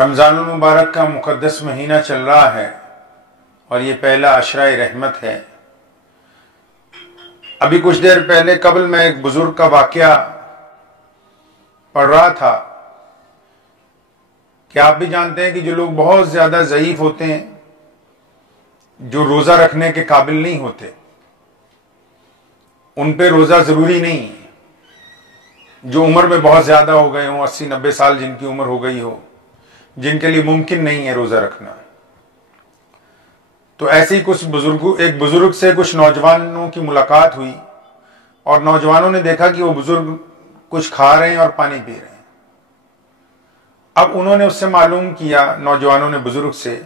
رمضان المبارک کا مقدس مہینہ چل رہا ہے اور یہ پہلا عشرہ رحمت ہے۔ ابھی کچھ دیر پہلے قبل میں ایک بزرگ کا واقعہ پڑھ رہا تھا کہ آپ بھی جانتے ہیں کہ جو لوگ بہت زیادہ ضعیف ہوتے ہیں، جو روزہ رکھنے کے قابل نہیں ہوتے، ان پہ روزہ ضروری نہیں ہے۔ جو عمر میں بہت زیادہ ہو گئے ہوں، 80-90 سال جن کی عمر ہو گئی ہو، جن کے لیے ممکن نہیں ہے روزہ رکھنا، تو ایسے ہی ایک بزرگ سے کچھ نوجوانوں کی ملاقات ہوئی اور نوجوانوں نے دیکھا کہ وہ بزرگ کچھ کھا رہے ہیں اور پانی پی رہے ہیں۔ اب انہوں نے اس سے معلوم کیا، نوجوانوں نے بزرگ سے،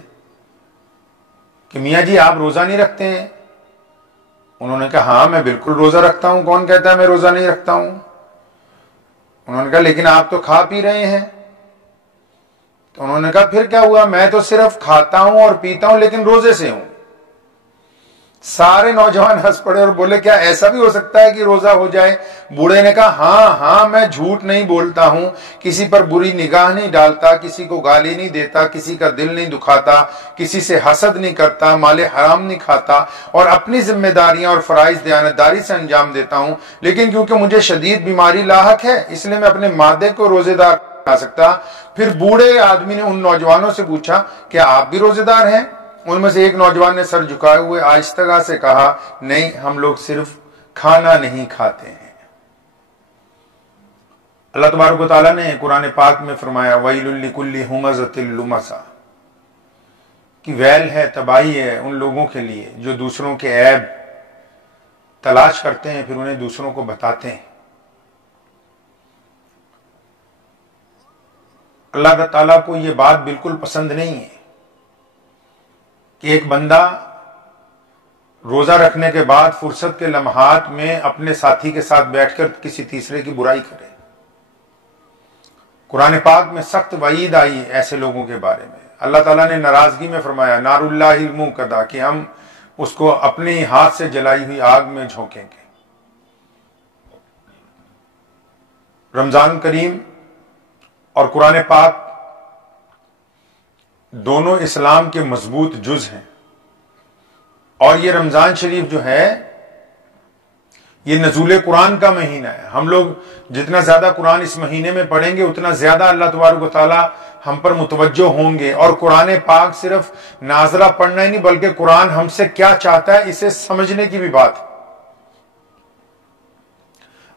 کہ میاں جی آپ روزہ نہیں رکھتے ہیں؟ انہوں نے کہا ہاں میں بالکل روزہ رکھتا ہوں، کون کہتا ہے میں روزہ نہیں رکھتا ہوں؟ انہوں نے کہا لیکن آپ تو کھا پی رہے ہیں۔ تو انہوں نے کہا پھر کیا ہوا، میں تو صرف کھاتا ہوں اور پیتا ہوں لیکن روزے سے ہوں۔ سارے نوجوان ہنس پڑے اور بولے کیا ایسا بھی ہو سکتا ہے کہ روزہ ہو جائے؟ بوڑھے نے کہا ہاں میں جھوٹ نہیں بولتا ہوں، کسی پر بری نگاہ نہیں ڈالتا، کسی کو گالی نہیں دیتا، کسی کا دل نہیں دکھاتا، کسی سے حسد نہیں کرتا، مال حرام نہیں کھاتا اور اپنی ذمہ داریاں اور فرائض دیانتداری سے انجام دیتا ہوں، لیکن کیونکہ مجھے شدید بیماری لاحق ہے اس لیے میں اپنے معدے کو روزے دار بنا سکتا۔ پھر بوڑھے آدمی نے ان نوجوانوں سے پوچھا کیا آپ بھی روزے دار ہیں؟ ان میں سے ایک نوجوان نے سر جھکائے ہوئے آہستہ سے کہا نہیں، ہم لوگ صرف کھانا نہیں کھاتے ہیں۔ اللہ تبارک و تعالیٰ نے قرآن پاک میں فرمایا وَيْلٌ لِكُلِّ هُمَزَةٍ لُمَزَةٍ، کہ ویل ہے، تباہی ہے ان لوگوں کے لیے جو دوسروں کے عیب تلاش کرتے ہیں پھر انہیں دوسروں کو بتاتے ہیں۔ اللہ تعالیٰ کو یہ بات بالکل پسند نہیں ہے کہ ایک بندہ روزہ رکھنے کے بعد فرصت کے لمحات میں اپنے ساتھی کے ساتھ بیٹھ کر کسی تیسرے کی برائی کرے۔ قرآن پاک میں سخت وعید آئی ایسے لوگوں کے بارے میں۔ اللہ تعالیٰ نے ناراضگی میں فرمایا نار اللہ الموقدہ، کہ ہم اس کو اپنے ہاتھ سے جلائی ہوئی آگ میں جھونکیں گے۔ رمضان کریم اور قرآن پاک دونوں اسلام کے مضبوط جز ہیں، اور یہ رمضان شریف جو ہے یہ نزول قرآن کا مہینہ ہے۔ ہم لوگ جتنا زیادہ قرآن اس مہینے میں پڑھیں گے اتنا زیادہ اللہ تبارک و تعالی ہم پر متوجہ ہوں گے، اور قرآن پاک صرف نازلہ پڑھنا ہی نہیں بلکہ قرآن ہم سے کیا چاہتا ہے اسے سمجھنے کی بھی بات۔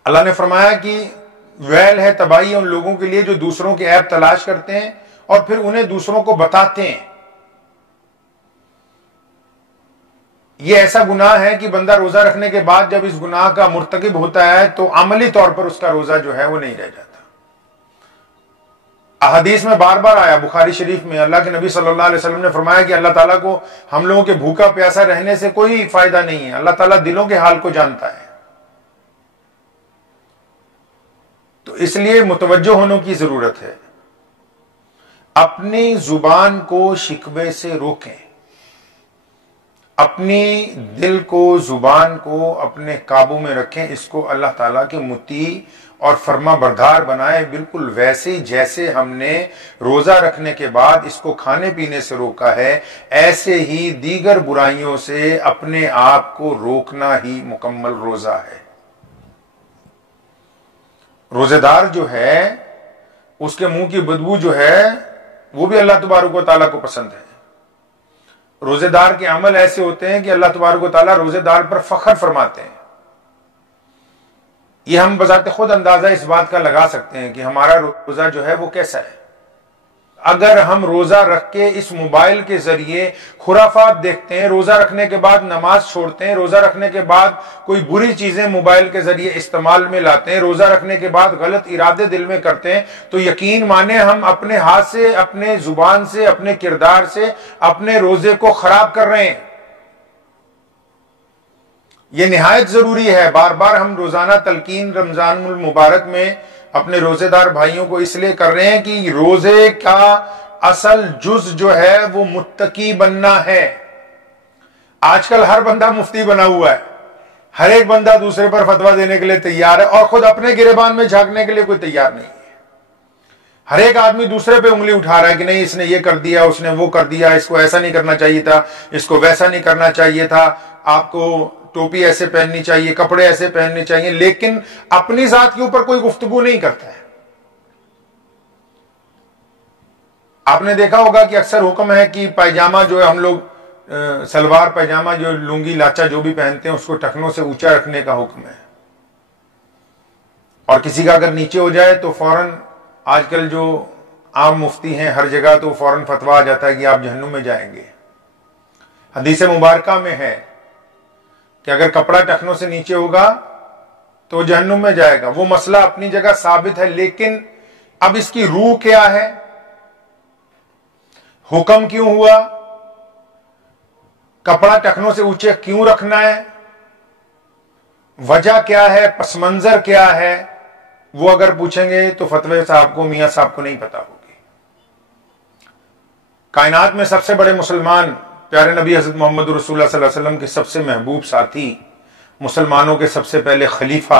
اللہ نے فرمایا کہ ویل ہے، تباہی ان لوگوں کے لیے جو دوسروں کے عیب تلاش کرتے ہیں اور پھر انہیں دوسروں کو بتاتے ہیں۔ یہ ایسا گناہ ہے کہ بندہ روزہ رکھنے کے بعد جب اس گناہ کا مرتکب ہوتا ہے تو عملی طور پر اس کا روزہ جو ہے وہ نہیں رہ جاتا۔ احادیث میں بار بار آیا، بخاری شریف میں اللہ کے نبی صلی اللہ علیہ وسلم نے فرمایا کہ اللہ تعالیٰ کو ہم لوگوں کے بھوکا پیاسا رہنے سے کوئی فائدہ نہیں ہے، اللہ تعالیٰ دلوں کے حال کو جانتا ہے۔ تو اس لیے متوجہ ہونے کی ضرورت ہے۔ اپنی زبان کو شکوے سے روکیں، اپنی دل کو، زبان کو اپنے قابو میں رکھیں، اس کو اللہ تعالیٰ کے مطیع اور فرما بردار بنائیں، بالکل ویسے جیسے ہم نے روزہ رکھنے کے بعد اس کو کھانے پینے سے روکا ہے، ایسے ہی دیگر برائیوں سے اپنے آپ کو روکنا ہی مکمل روزہ ہے۔ روزہ دار جو ہے اس کے منہ کی بدبو جو ہے وہ بھی اللہ تبارک و تعالیٰ کو پسند ہے۔ روزے دار کے عمل ایسے ہوتے ہیں کہ اللہ تبارک و تعالیٰ روزے دار پر فخر فرماتے ہیں۔ یہ ہم بذات خود اندازہ اس بات کا لگا سکتے ہیں کہ ہمارا روزہ جو ہے وہ کیسا ہے۔ اگر ہم روزہ رکھ کے اس موبائل کے ذریعے خرافات دیکھتے ہیں، روزہ رکھنے کے بعد نماز چھوڑتے ہیں، روزہ رکھنے کے بعد کوئی بری چیزیں موبائل کے ذریعے استعمال میں لاتے ہیں، روزہ رکھنے کے بعد غلط ارادے دل میں کرتے ہیں، تو یقین مانیں ہم اپنے ہاتھ سے، اپنے زبان سے، اپنے کردار سے اپنے روزے کو خراب کر رہے ہیں۔ یہ نہایت ضروری ہے۔ بار بار ہم روزانہ تلقین رمضان المبارک میں اپنے روزے دار بھائیوں کو اس لیے کر رہے ہیں کہ روزے کا اصل جز جو ہے وہ متقی بننا ہے۔ آج کل ہر بندہ مفتی بنا ہوا ہے، ہر ایک بندہ دوسرے پر فتویٰ دینے کے لیے تیار ہے اور خود اپنے گریبان میں جھانکنے کے لیے کوئی تیار نہیں ہے۔ हर एक आदमी दूसरे पे उंगली उठा रहा है कि नहीं इसने ये कर दिया, उसने वो कर दिया, इसको ऐसा नहीं करना चाहिए था, इसको वैसा नहीं करना चाहिए था, आपको टोपी ऐसे पहननी चाहिए, कपड़े ऐसे पहनने चाहिए, लेकिन अपनी जात के ऊपर कोई गुफ्तगू नहीं करता है। आपने देखा होगा कि अक्सर हुक्म है कि पायजामा जो है हम लोग सलवार पायजामा जो लुंगी लाचा जो भी पहनते हैं उसको टखनों से ऊंचा रखने का हुक्म है, और किसी का अगर नीचे हो जाए तो फौरन आजकल जो आम मुफ्ती हैं हर जगह तो फौरन फतवा आ जाता है कि आप जहन्नुम में जाएंगे। हदीस मुबारका में है कि अगर कपड़ा टखनों से नीचे होगा तो जहन्नुम में जाएगा। वो मसला अपनी जगह साबित है, लेकिन अब इसकी रूह क्या है, हुक्म क्यों हुआ, कपड़ा टखनों से ऊंचे क्यों रखना है, वजह क्या है, पस मंजर क्या है, वो अगर पूछेंगे तो फतवे साहब को, मियां साहब को नहीं पता होगी। कायनात में सबसे बड़े मुसलमान प्यारे नबी हज़रत मोहम्मद रसूलुल्लाह सल्लल्लाहु अलैहि वसल्लम के सबसे महबूब साथी, मुसलमानों के सबसे पहले खलीफा,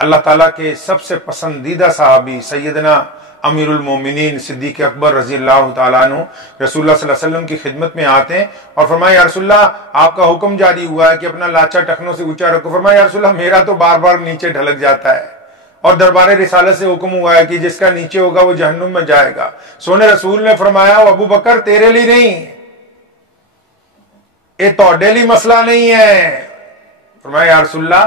अल्लाह ताला के सबसे पसंदीदा साहबी सैयदना अमीरुल मोमिनीन सिद्दीक अकबर रजी अल्लाह ताला अन्हु रसूलुल्लाह सल्लल्लाहु अलैहि वसल्लम की खिदमत में आते हैं और फरमाया या रसूलल्लाह आपका हुक्म जारी हुआ है कि अपना लाचा टखनों से ऊंचा रखो। फरमाया या रसूलल्लाह मेरा तो बार बार नीचे ढलक जाता है, और दरबार रिसालत से हुक्म हुआ है कि जिसका नीचे होगा वो जहन्नुम में जाएगा। सोने रसूल ने फरमाया अबू बकर तेरे लिए नहीं, ये तोड़े लिए मसला नहीं है। फरमाया या रसूलल्लाह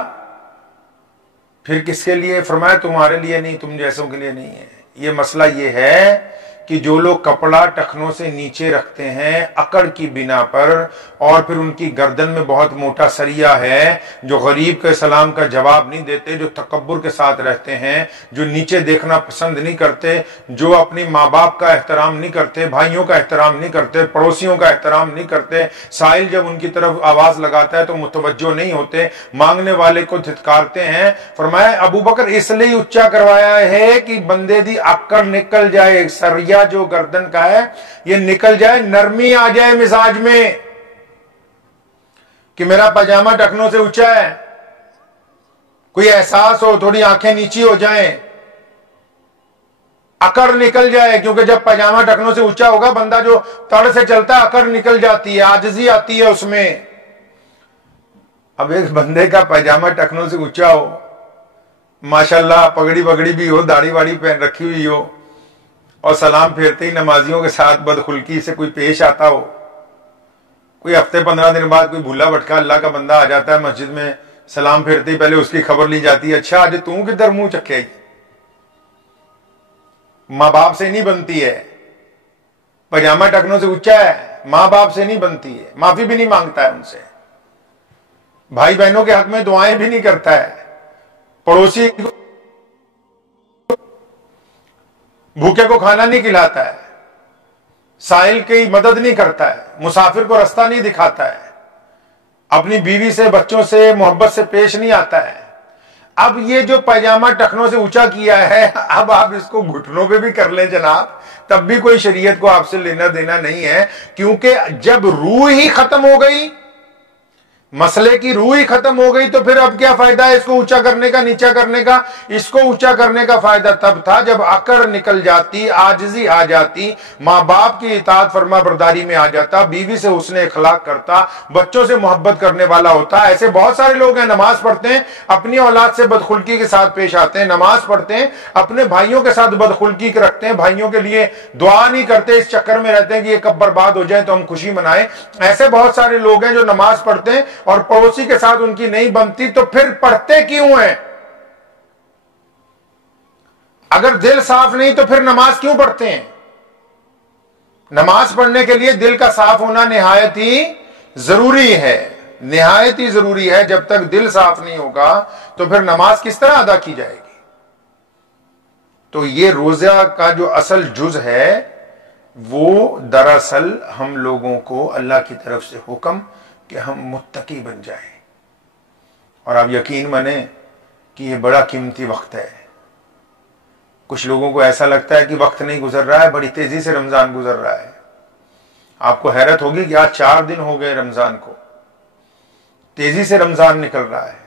फिर किसके लिए? फरमाया तुम्हारे लिए नहीं, तुम जैसों के लिए नहीं है। ये मसला ये है कि जो लोग कपड़ा टखनों से नीचे रखते हैं अकड़ की बिना पर, और फिर उनकी गर्दन में बहुत मोटा सरिया है, जो गरीब के सलाम का जवाब नहीं देते, जो तकब्बुर के साथ रहते हैं, जो नीचे देखना पसंद नहीं करते, जो अपनी माँ बाप का एहतराम नहीं करते, भाइयों का एहतराम नहीं करते, पड़ोसियों का एहतराम नहीं करते, साहिल जब उनकी तरफ आवाज लगाता है तो मुतवज्जो नहीं होते, मांगने वाले को धिक्कारते हैं। फरमाया अबू बकर इसलिए ऊंचा करवाया है कि बंदे दी अकड़ निकल जाए, सरिया जो गर्दन का है ये निकल जाए, नरमी आ जाए मिजाज में कि मेरा पजामा टखनों से ऊंचा है, कोई एहसास हो, थोड़ी आंखें नीची हो जाएं, अकड़ निकल जाए। क्योंकि जब पजामा टखनों से ऊंचा होगा बंदा जो तड़ से चलता है अकड़ निकल जाती है, आजिज़ी आती है उसमें। अब एक बंदे का पजामा टखनों से ऊंचा हो, माशाल्लाह पगड़ी बगड़ी भी हो, दाढ़ी वाड़ी पहन रखी हुई हो, और सलाम फेरते ही नमाजियों के साथ बदखुल्की से कोई पेश आता हो, कोई हफ्ते 15 दिन बाद कोई भूला भटका अल्लाह का बंदा आ जाता है मस्जिद में, सलाम फेरते ही पहले उसकी खबर ली जाती है, अच्छा आज तू किधर मुंह चक्के आई। माँ बाप से नहीं बनती है, पजामा टखनों से ऊंचा है, माँ बाप से नहीं बनती है, माफी भी नहीं मांगता है उनसे, भाई बहनों के हक में दुआएं भी नहीं करता है, पड़ोसी भूखे को खाना नहीं खिलाता है, साहिल की मदद नहीं करता है, मुसाफिर को रास्ता नहीं दिखाता है, अपनी बीवी से बच्चों से मोहब्बत से पेश नहीं आता है। अब ये जो पैजामा टखनों से ऊंचा किया है, अब आप इसको घुटनों पे भी कर लें जनाब, तब भी कोई शरीयत को आपसे लेना देना नहीं है, क्योंकि जब रूह ही खत्म हो गई, मसले की रूह ही खत्म हो गई, तो फिर अब क्या फायदा है इसको ऊंचा करने का, नीचा करने का। इसको ऊंचा करने का फायदा तब था जब अकड़ निकल जाती, आजिज़ी आ जाती, माँ बाप की इताअत फरमा बरदारी में आ जाता, बीवी से हुस्न इखलाक करता, बच्चों से मोहब्बत करने वाला होता। ऐसे बहुत सारे लोग हैं, नमाज पढ़ते हैं, अपनी औलाद से बदखुल्की के साथ पेश आते हैं, नमाज पढ़ते हैं, अपने भाइयों के साथ बदखुल्की रखते हैं, भाइयों के लिए दुआ नहीं करते, इस चक्कर में रहते हैं कि ये कब बर्बाद हो जाए तो हम खुशी मनाएं। ऐसे बहुत सारे लोग हैं जो नमाज पढ़ते हैं और पड़ोसी के साथ उनकी नहीं बनती, तो फिर पढ़ते क्यों हैं? अगर दिल साफ नहीं तो फिर नमाज क्यों पढ़ते हैं? नमाज पढ़ने के लिए दिल का साफ होना निहायत ही जरूरी है, निहायत ही जरूरी है। जब तक दिल साफ नहीं होगा तो फिर नमाज किस तरह अदा की जाएगी? तो ये रोजा का जो असल जुज है वो दरअसल हम लोगों को अल्लाह की तरफ से हुक्म कि हम मुत्तकी बन जाएं। और आप यकीन माने कि ये बड़ा कीमती वक्त है। कुछ लोगों को ऐसा लगता है कि वक्त नहीं गुजर रहा है, बड़ी तेजी से रमजान गुजर रहा है। आपको हैरत होगी कि आज 4 दिन हो गए रमजान को, तेजी से रमजान निकल रहा है।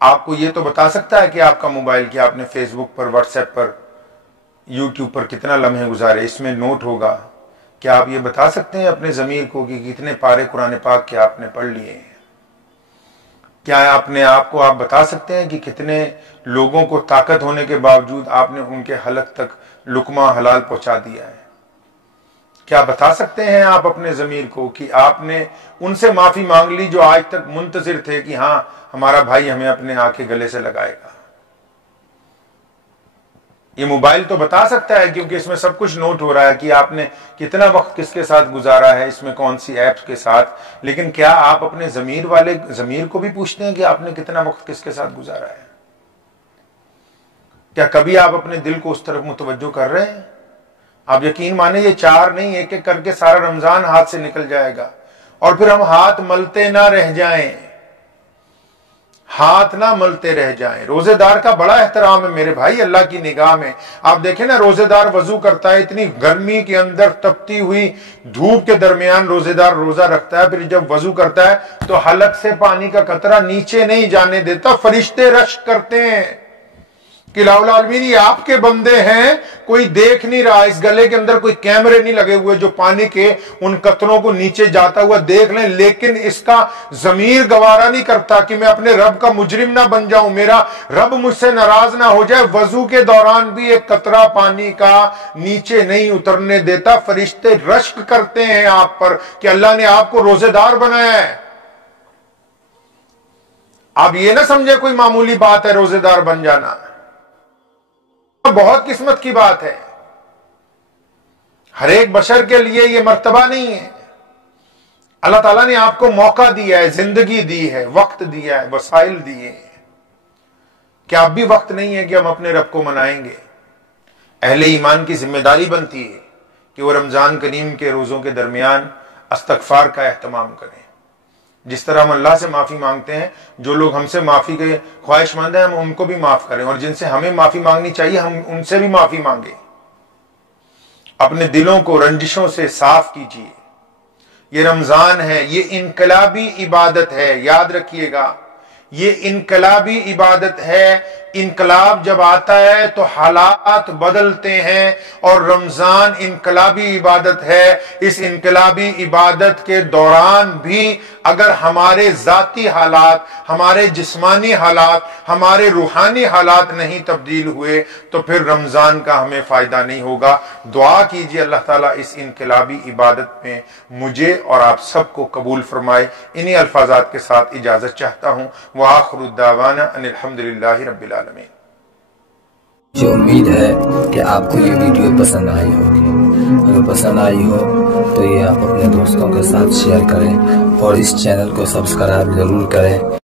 आपको ये तो बता सकता है कि आपका मोबाइल, कि आपने फेसबुक पर, व्हाट्सएप पर यूट्यूब पर कितना लम्हे गुजारे, इसमें नोट होगा। क्या आप ये बता सकते हैं अपने ज़मीर को कि कितने पारे कुरान पाक के आपने पढ़ लिए हैं? क्या अपने आप को आप बता सकते हैं कि कितने लोगों को ताकत होने के बावजूद आपने उनके हलक तक लुकमा हलाल पहुंचा दिया है? क्या बता सकते हैं आप अपने ज़मीर को कि आपने उनसे माफ़ी मांग ली जो आज तक मुंतज़िर थे कि हाँ हमारा भाई हमें अपने आके गले से लगाएगा? ये मोबाइल तो बता सकता है क्योंकि इसमें सब कुछ नोट हो रहा है कि आपने कितना वक्त किसके साथ गुजारा है, इसमें कौन सी ऐप्स के साथ। लेकिन क्या आप अपने ज़मीर को भी पूछते हैं कि आपने कितना वक्त किसके साथ गुजारा है? क्या कभी आप अपने दिल को उस तरफ मुतवज्जो कर रहे हैं? आप यकीन माने ये 4 नहीं, एक एक करके सारा रमजान हाथ से निकल जाएगा और फिर हम हाथ मलते ना रह जाएं, हाथ ना मलते रह जाएं। रोजेदार का बड़ा एहतराम है मेरे भाई अल्लाह की निगाह में। आप देखें ना, रोजेदार वजू करता है, इतनी गर्मी के अंदर तपती हुई धूप के दरमियान रोजेदार रोजा रखता है, फिर जब वजू करता है तो हलक से पानी का कतरा नीचे नहीं जाने देता। फरिश्ते रश्क करते हैं कि लाउल आलमीन ये आपके बंदे हैं, कोई देख नहीं रहा, इस गले के अंदर कोई कैमरे नहीं लगे हुए जो पानी के उन कतरों को नीचे जाता हुआ देख लें, लेकिन इसका ज़मीर गवारा नहीं करता कि मैं अपने रब का मुजरिम ना बन जाऊं, मेरा रब मुझसे नाराज ना हो जाए। वजू के दौरान भी एक कतरा पानी का नीचे नहीं उतरने देता। फरिश्ते रश्क करते हैं आप पर कि अल्लाह ने आपको रोजेदार बनाया है। आप ये ना समझे कोई मामूली बात है रोजेदार बन जाना, बहुत किस्मत की बात है। हर एक बशर के लिए यह मर्तबा नहीं है। अल्लाह ताला ने आपको मौका दिया है, जिंदगी दी है, वक्त दिया है, वसाइल दिए हैं। क्या अब भी वक्त नहीं है कि हम अपने रब को मनाएंगे? अहले ईमान की जिम्मेदारी बनती है कि वो रमजान करीम के रोजों के दरमियान इस्तगफार का एहतमाम करें। जिस तरह हम अल्लाह से माफी मांगते हैं, जो लोग हमसे माफी के ख्वाहिशमंद हैं हम उनको भी माफ करें, और जिनसे हमें माफी मांगनी चाहिए हम उनसे भी माफी मांगे। अपने दिलों को रंजिशों से साफ कीजिए। ये रमजान है, ये इनकलाबी इबादत है, याद रखिएगा, ये इनकलाबी इबादत है। इनकलाब जब आता है तो हालात बदलते हैं, और रमजान इनकलाबी इबादत है। इस इनकलाबी इबादत के दौरान भी अगर हमारे जाती हालात, हमारे जिस्मानी हालात, हमारे रूहानी हालात नहीं तब्दील हुए तो फिर रमजान का हमें फायदा नहीं होगा। दुआ कीजिए अल्लाह ताला इस इनकलाबी इबादत में मुझे और आप सबको कबूल फरमाए। इन्हीं अल्फाजात के साथ इजाजत चाहता हूँ। व आखिरु दावाना अनिल हम्दुलिल्लाहि रब्बिल आलमीन। मुझे उम्मीद है कि आपको ये वीडियो पसंद आई होगी। अगर पसंद आई हो तो ये आप अपने दोस्तों के साथ शेयर करें और इस चैनल को सब्सक्राइब जरूर करें।